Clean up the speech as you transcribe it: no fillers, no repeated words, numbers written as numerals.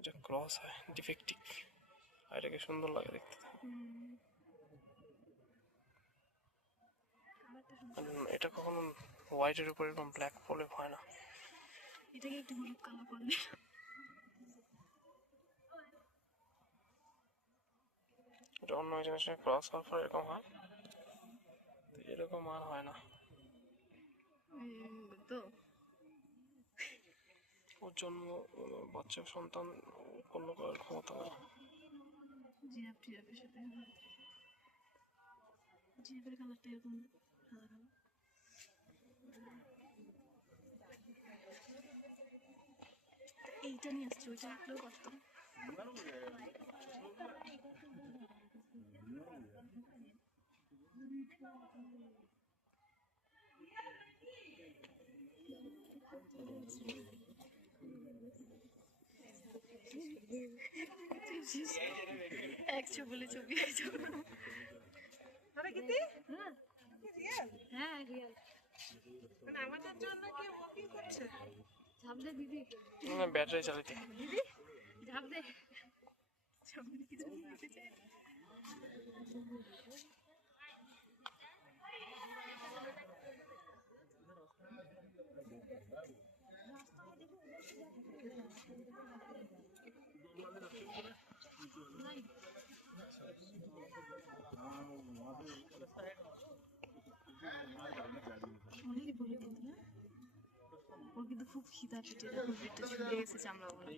এটা ক্রস হয় ডিফেক্টিভ, আর এটাকে সুন্দর লাগে দেখতে। এটা কখনো হোয়াইটের উপর এরকম ব্ল্যাক ফলে হয় না। এটাকে একটু হলুদ কালার করলে এটা অন্য জেনারেশনে ক্রস হওয়ার পর এরকম হয়, এরকম আর হয় না। তো ওর জন্ম বাচ্চা সন্তান উৎপন্ন করার ক্ষমতা নেই। জিরাফ টিরাফের সাথে জিরাফের কালারটা এরকম সাদা কালো। এইটা নিয়ে আসছে, ওইটা রাখলেও পারতাম। একশো বলে ছবি হ্যাঁ রিয়াল আমাদের জন্য কি বুকিং করছে? ঝাপ দে দিদি, ব্যাটারি চালিত দিদি ঝাপ দে, সামনে কিছু নিতে চাই। অনেক বলে বল না, ওর কিন্তু খুব খিদা পেটে, দেখো পেটটা ঝুলে গেছে চামড়াগুলো।